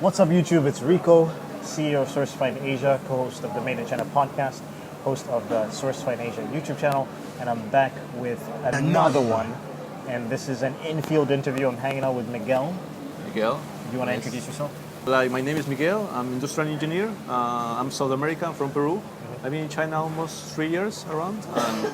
What's up, YouTube? It's Rico, CEO of Sourcify in Asia, co-host of the Made in China podcast, host of the Sourcify in Asia YouTube channel, and I'm back with another one. And this is an in-field interview. I'm hanging out with Miguel. Miguel. You want to introduce yourself? My name is Miguel. I'm industrial engineer. I'm South American, from Peru. I've been in China almost 3 years around. And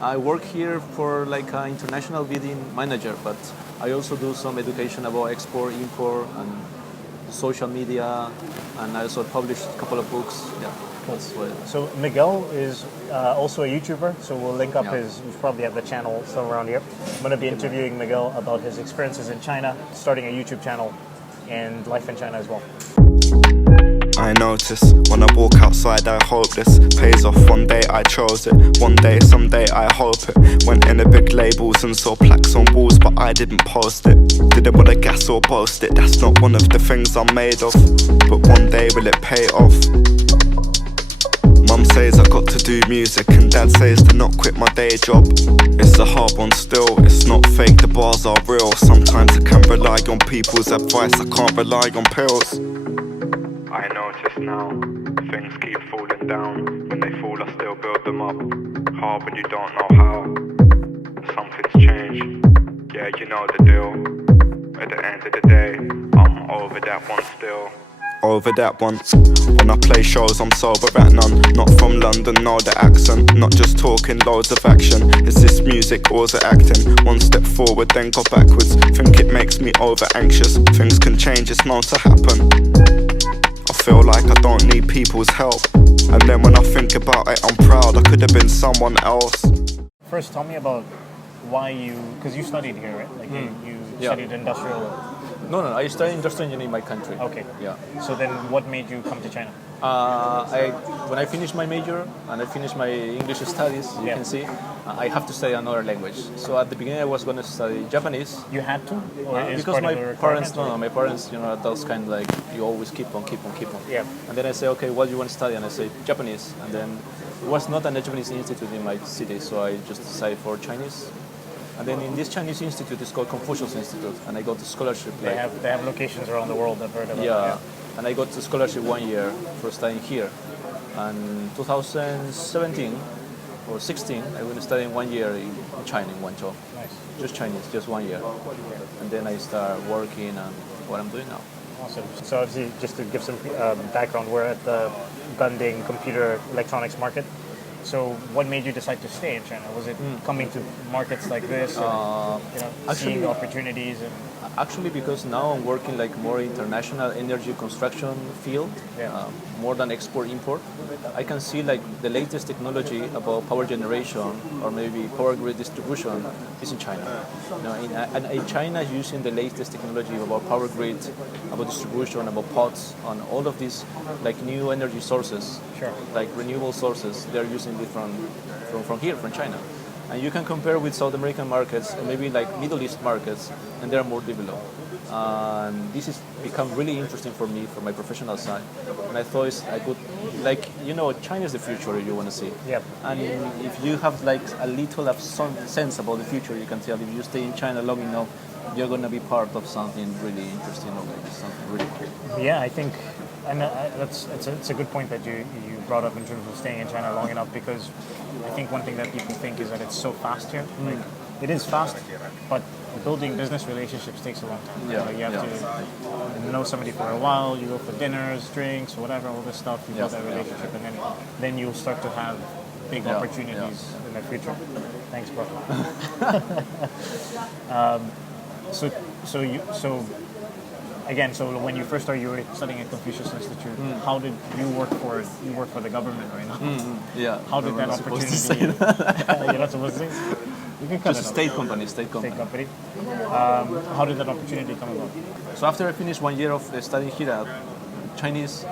I work here for like an international bidding manager, but I also do some education about export, import, and social media, and I also published a couple of books. Yeah, that's what. So Miguel is also a YouTuber, so we'll link up Yeah. you probably have the channel somewhere around here. I'm going to be interviewing Miguel about his experiences in China, starting a YouTube channel, and life in China as well. I notice when I walk outside, I hope this pays off. One day I chose it, one day, someday I hope it. Went in the big labels and saw plaques on walls, but I didn't post it. Didn't want to gas or boast it, that's not one of the things I'm made of. But one day will it pay off? Mum says I got to do music, and Dad says to not quit my day job. It's a hard one still, it's not fake, the bars are real. Sometimes I can rely on people's advice, I can't rely on pills. I notice now, things keep falling down. When they fall, I still build them up. Hard when you don't know how. Something's changed, yeah, you know the deal. At the end of the day, I'm over that one still. Over that once. When I play shows, I'm sober at none. Not from London, no, the accent. Not just talking, loads of action. Is this music or is it acting? One step forward, then go backwards. Think it makes me over anxious. Things can change, it's known to happen. I feel like I don't need people's help. And then when I think about it, I'm proud I could have been someone else. First, tell me about why because you studied here, right? Like you Yeah. studied industrial. No, I studied industrial engineering in my country. Okay. Yeah. So then what made you come to China? When I finished my major and I finished my English studies, you Yeah. can see, I have to study another language. So at the beginning, I was going to study Japanese. You had to? Or is Because part my of the parents, requirement, my parents, are those kind of like, you always keep on. Yeah. And then I say, okay, what do you want to study? And I say Japanese. And then it was not a Japanese institute in my city, so I just decided for Chinese. And then in this Chinese institute, it's called Confucius Institute, and I got a scholarship. They have locations around the world, I've heard about. Yeah, and I got a scholarship 1 year for studying here. And 2017 or 16, I went studying 1 year in China, in Guangzhou. Nice. Just Chinese, just 1 year. And then I start working and what I'm doing now. Awesome. So obviously, just to give some background, we're at the Gangding Electronics Market. So what made you decide to stay in China? Was it coming to markets like this, and, seeing the opportunities? Actually, because now I'm working like more international energy construction field, more than export import. I can see like the latest technology about power generation or maybe power grid distribution is in China. And China is using the latest technology about power grid, about distribution, about pots, on all of these like new energy sources, like renewable sources. They're using it from here, from China. And you can compare with South American markets and maybe like Middle East markets, and they're more developed. And this has become really interesting for me, for my professional side. And I thought I could, China is the future you want to see. Yep. And if you have like a little of some sense about the future, you can tell if you stay in China long enough, you're going to be part of something really interesting or like something really cool. Yeah, I think, and it's a good point that you brought up in terms of staying in China long enough, because I think one thing that people think is that it's so fast here. Like, it is fast, but building business relationships takes a long time. Yeah, Like, you have to know somebody for a while, you go for dinners, drinks, whatever, all this stuff, you build that relationship, and then you'll start to have big opportunities in the future. Thanks, bro. So when you first started, you were studying at Confucius Institute. How did you work for the government right now? Yeah. How did that opportunity? You're not supposed to say? You can cut Just it a out. state company. State company. How did that opportunity come about? So after I finished 1 year of studying here at Chinese,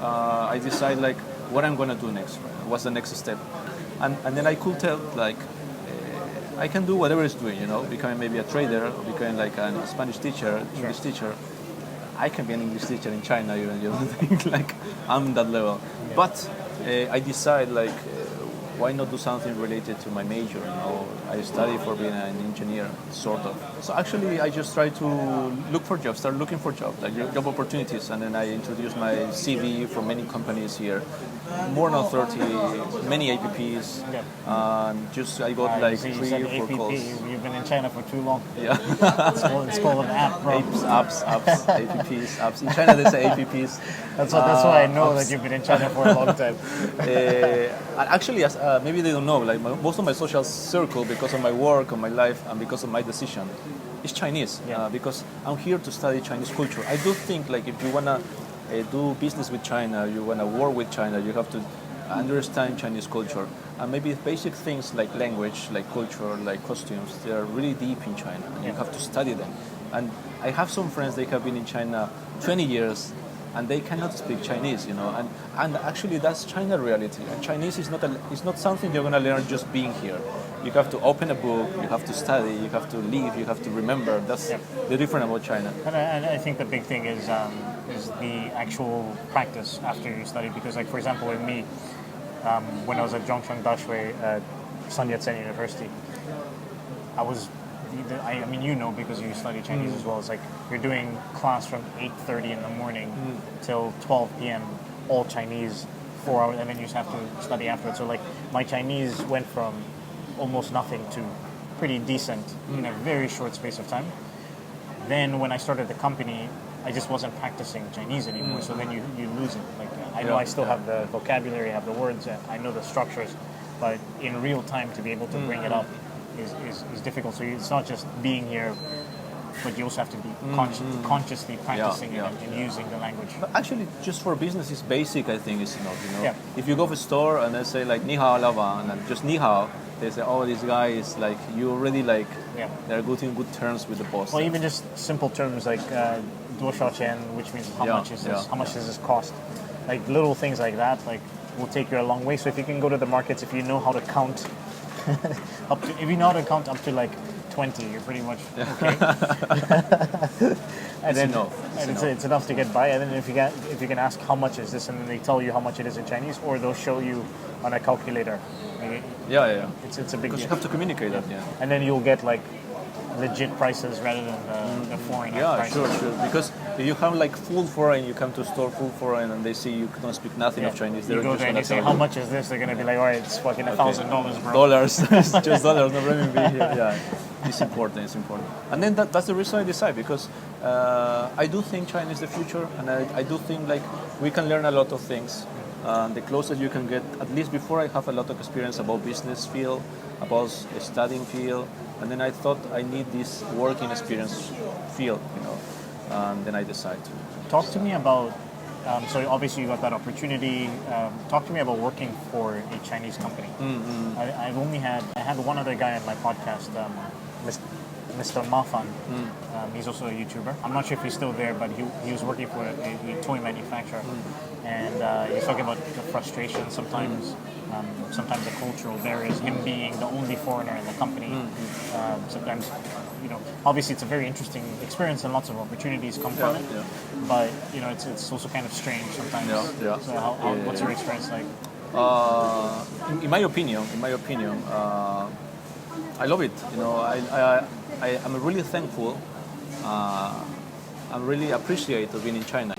I decided like what I'm gonna do next. Right? What's the next step? And then I could tell like I can do whatever it's doing. Becoming maybe a trader, or becoming like a Spanish teacher, English teacher. I can be an English teacher in China. You don't think like I'm that level. Yeah. But I decide like why not do something related to my major? I study for being an engineer, sort of. So actually, I just try to look for jobs, start looking for jobs, like job opportunities, and then I introduce my CV for many companies here. More than 30, many APPs, just I got like you 3 said or 4 APP. calls. You've been in China for too long. Yeah. It's called an app, bro. Apps, APPs, apps. In China, they say APPs. That's why I know apps. that you've been in China for a long time. And actually, maybe they don't know, like most of my social circle, because of my work, of my life, and because of my decision, is Chinese. Because I'm here to study Chinese culture. I do think, like, if you wanna do business with China, you wanna work with China, you have to understand Chinese culture. And maybe basic things like language, like culture, like costumes, they are really deep in China, and you have to study them. And I have some friends, they have been in China 20 years, and they cannot speak Chinese, and actually that's China reality. And Chinese is not something you're gonna learn just being here. You have to open a book, you have to study, you have to live, you have to remember. That's the different about China. And I think the big thing is the actual practice after you study. Because, like, for example, with me, when I was at Zhongshan Dashui at Sun Yat-sen University, I mean, because you study Chinese as well. It's like you're doing class from 8:30 in the morning till 12 p.m. all Chinese, 4 hours, and then you just have to study afterwards. So, like, my Chinese went from almost nothing to pretty decent in a very short space of time. Then when I started the company, I just wasn't practicing Chinese anymore. So then you lose it. Like, I know I still have the vocabulary, I have the words, I know the structures, but in real time to be able to bring it up is difficult. So it's not just being here, but you also have to be consciously practicing it and using the language. But actually, just for business, it's basic, I think, it's enough, If you go to a store and they say, like, ni hao, laban, and just ni hao, they say, oh, this guy is, like, you already, like, they're in good terms with the boss. Well, even just simple terms like 多少钱, which means how much is this, how much does this cost? Like, little things like that, like, will take you a long way. So if you can go to the markets, if you know how to count if you know how to count up to like 20, you're pretty much okay. And then it's enough to get by. And then if you can ask how much is this, and then they tell you how much it is in Chinese, or they'll show you on a calculator. It's a big deal. Because you have to communicate that. And then you'll get like legit prices rather than the foreign prices. Sure. Because if you have like full foreign, you come to a store full foreign, and they see you don't speak nothing of Chinese. You go there and you say, how much is this? They're gonna be like, all right, it's fucking $1,000, bro. Dollars, it's just dollars, no renminbi here. It's important. And then that's the reason I decide, because I do think China is the future, and I do think like we can learn a lot of things. The closest you can get, at least before I have a lot of experience about business field, about studying field, and then I thought I need this working experience field, and then I decided to. Talk to me about, so obviously you got that opportunity. Talk to me about working for a Chinese company. I had one other guy on my podcast, Mr. Mafan. He's also a YouTuber. I'm not sure if he's still there, but he was working for a toy manufacturer. And he's talking about the frustration sometimes the cultural barriers, him being the only foreigner in the company. Sometimes, obviously it's a very interesting experience and lots of opportunities come from it. But, it's also kind of strange sometimes. So what's your experience like? In my opinion, I love it. I'm really thankful. I'm really appreciative of being in China.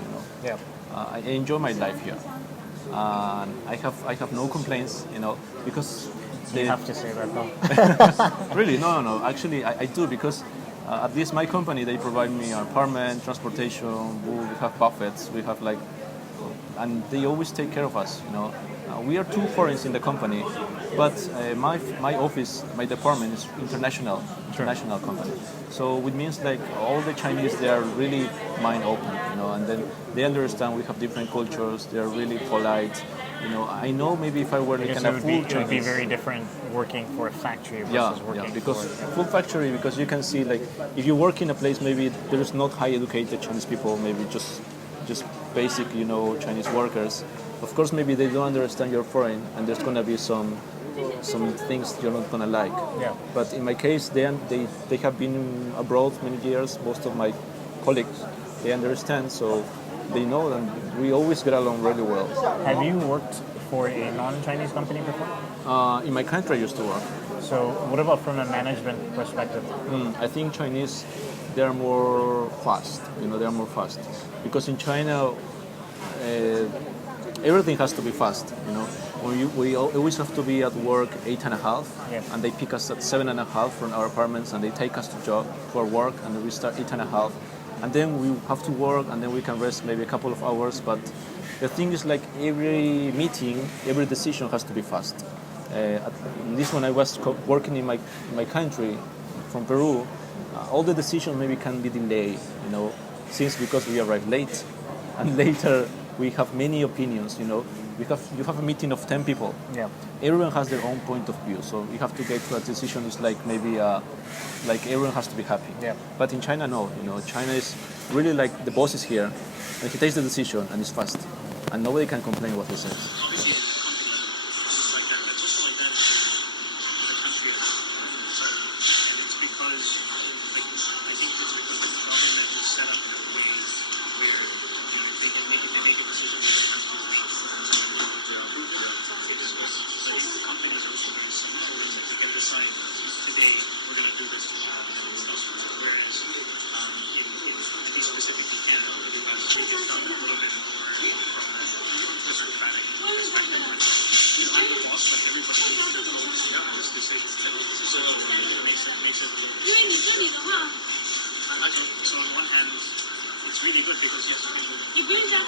I enjoy my life here. I have no complaints. Because you have to say that though. Really, no. Actually, I do, because at least my company, they provide me an apartment, transportation. We have buffets. We have and they always take care of us. We are 2 foreigners in the company, but my office, my department is international company. So it means like all the Chinese, they are really mind open, and then they understand we have different cultures. They are really polite. I know maybe if I were like a full Chinese, it would be very different working for a factory versus working because full factory, because you can see like if you work in a place, maybe there is not high educated Chinese people, maybe just basic Chinese workers. Of course, maybe they don't understand you're foreign, and there's gonna be some things you're not gonna like. But in my case, they have been abroad many years. Most of my colleagues, they understand. So they know, and we always get along really well. Have you worked for a non-Chinese company before? In my country, I used to work. So what about from a management perspective? I think Chinese, they are more fast. They are more fast because in China, everything has to be fast. We always have to be at work 8:30, Yeah. and they pick us at 7:30 from our apartments, and they take us to our work, and then we start 8:30, and then we have to work, and then we can rest maybe a couple of hours. But the thing is, like every meeting, every decision has to be fast. At least when I was working in my country, from Peru, all the decisions maybe can be delayed. Since because we arrive late, and later we have many opinions. You have a meeting of 10 people. Yeah. Everyone has their own point of view, so you have to get to a decision. It's like maybe like everyone has to be happy. Yeah. But in China, no. China is really like the boss is here, and he takes the decision, and it's fast, and nobody can complain what he says. So on one hand, it's really good because yes, you can do it. On the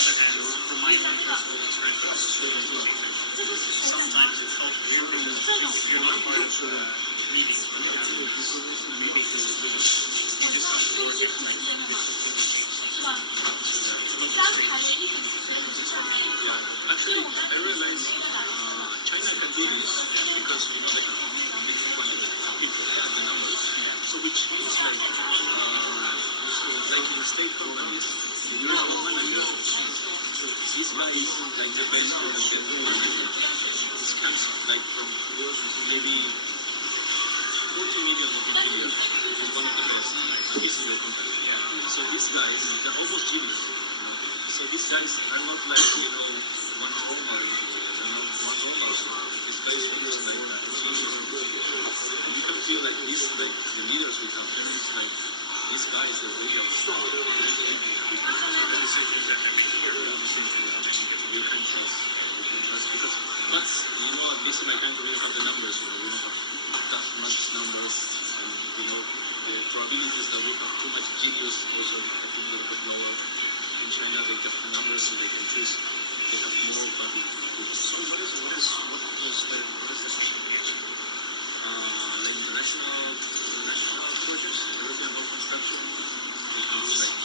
other hand, from my own personal experience, sometimes it felt weird because you're not part of the meetings when they have these meetings. You just have to work every time. Actually, I realized China can do this because they have quantity of people and the numbers. So which means like in state companies, you're a manager. This guy is like the best one to get manager. This comes like from maybe 40 million of Wikipedia is one of the best. And he's in your company. So these guys, they're almost genius. So these guys are not like, one normal. They're not one normal. These guys are just like genius. And you can feel like these, like the leaders we have there, it's like these guys, they're really outstanding. The decisions that they're making are real decisions that you can trust. Because, but, at least in my country, we don't have the numbers, we don't have that much numbers, and, the probabilities that we have too much genius also, I think, a little bit lower. In China, they have the numbers, so they can choose. They have more, but so what is the system here? Like international projects, everything about construction. We can do like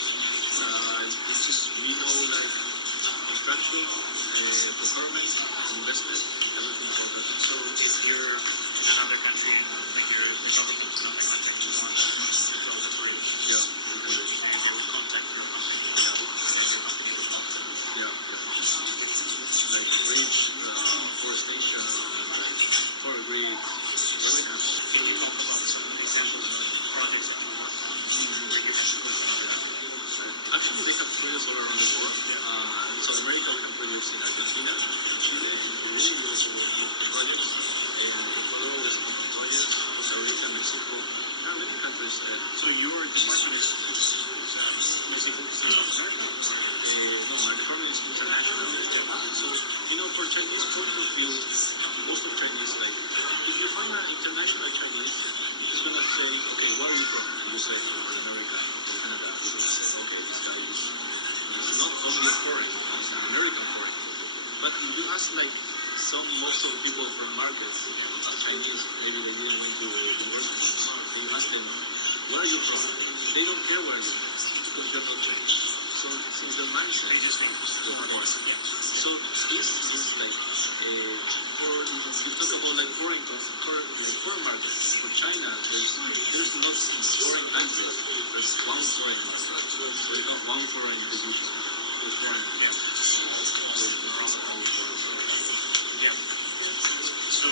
it's just we know like construction, procurement, investment, everything about that. So if you're in another country, like you're the government in another country, you want to build a bridge. Yeah. And they will contact your company. Yeah. And your company will help them. Yeah. Like bridge, forestation, like power grid. Can you talk about some examples of projects that you worked on where you have to go to another country? Actually, they have projects all around the world. In South America, we have projects in Argentina, in Chile, in Peru, we also work with projects. In Ecuador, we also have projects. Costa Rica, Mexico. There are many countries. So your department is mostly focused in South America? No, my department is international. So, for Chinese point of view, most of Chinese, like, if you find an international Chinese, he's going to say, okay, where are you from? You say, from America, from Canada. He's going to say, okay, this guy is not only a foreign, he's an American foreign. But if you ask, like, most of the people from markets, Chinese, maybe they didn't went to university, and you ask them, where are you from? They don't care where you're from, because you're not Chinese. So, since the mindset, they just think foreign. Yeah. So, this means, like, you talk about like foreign markets. For China, there's not foreign countries. There's one foreign market. So you have one foreign division. There's foreign. Yeah. Yeah. So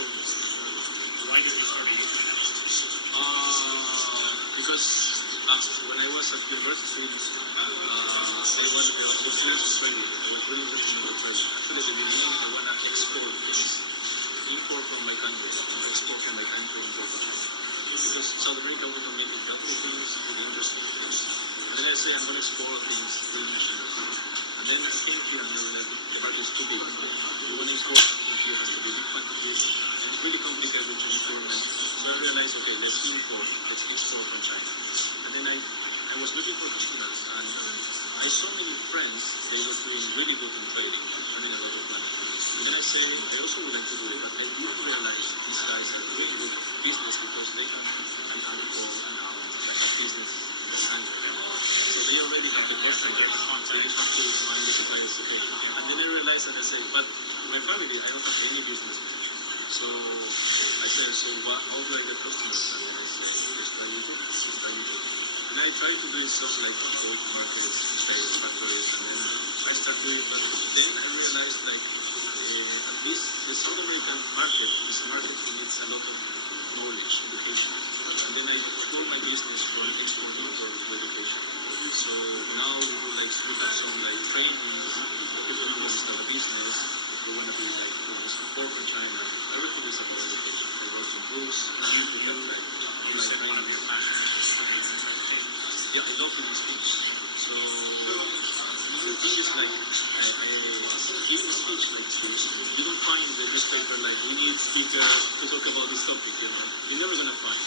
why did you start a YouTube channel? Because when I was at university, I was experience in trading. I was really interested in the trading. Actually, at the beginning, I want to export things, import from my country, export from my country into China. Because South America was making healthy things, really interesting things. And then I say I'm going to export things, really machines. And then I came here and I realized the market is too big. You want to export something here, it has to be big quantities, and it's really complicated with Chinese government. So I realized, okay, let's import, let's export from China. And then I was looking for customers, and I saw many friends, they were doing really good in trading, earning a lot of money. And then I say, I also would like to do it, but I didn't realize these guys are really good business because they have an uncle and aunt, like a business in the country. So they already have the customer, they have to find the suppliers, okay. And then I realized that I say, but my family, I don't have any business. So I said, so how do I get customers? And then I say, let's try YouTube, let's try YouTube. And I tried to do some like gold markets, trade factories, and then I started doing it. But then I realized like at least the South American market is a market who needs a lot of knowledge, education. And then I grow my business from export import to education. So now we do like we have some like trainings for people who want to start a business. If they want to be like doing support for China, everything is about education. I wrote some books. We have like you said one of your passions is speaking and presentation. Yeah, I love giving speech. So the thing is like giving speech like speech. You don't find the newspaper like we need speakers to talk about this topic. You know, you're never gonna find.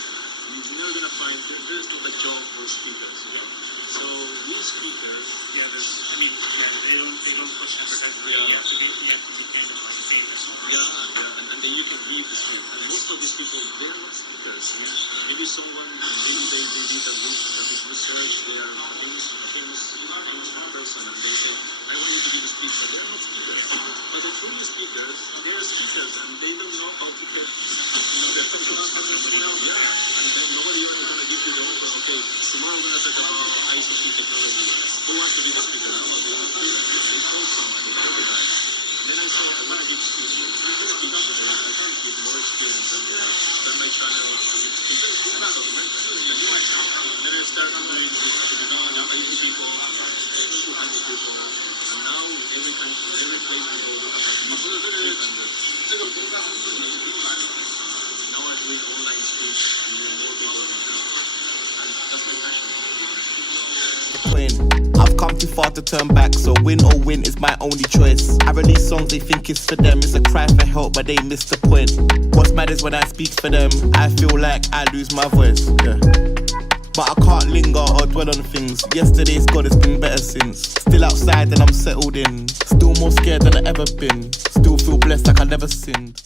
You're never gonna find. There's not a job for speakers. You know. So we speakers. Yeah, they don't push advertising. Yeah. You have to be kind of like famous. Yeah, and then you can give the speech. And most of these people, they are not speakers. Maybe they did a research. They are a famous person, and they say, I want you to give a speech, but they are not speakers. But the true speakers, they are speakers, and they don't know how to get, their professional. Yeah, and then nobody else is gonna give you the offer. Okay, tomorrow we're gonna talk about ICT technology. Who wants to be the speaker? No, they don't do that. They call someone. They call the guy. And then I say, I want to give speech. I want to give more experience, and then start my channel to give speeches in South America. And then I started doing this at the beginning, 80 people, 200 people, and now every place we go, we have like 300. Now I'm doing online speech, and then more people can come. And that's my passion. I've come too far to turn back, so win or win is my only choice. I release songs they think it's for them, it's a cry for help but they miss the point. What's mad is when I speak for them, I feel like I lose my voice, yeah. But I can't linger or dwell on things. Yesterday's gone, it's been better since. Still outside and I'm settled in. Still more scared than I ever been. Still feel blessed like I never sinned.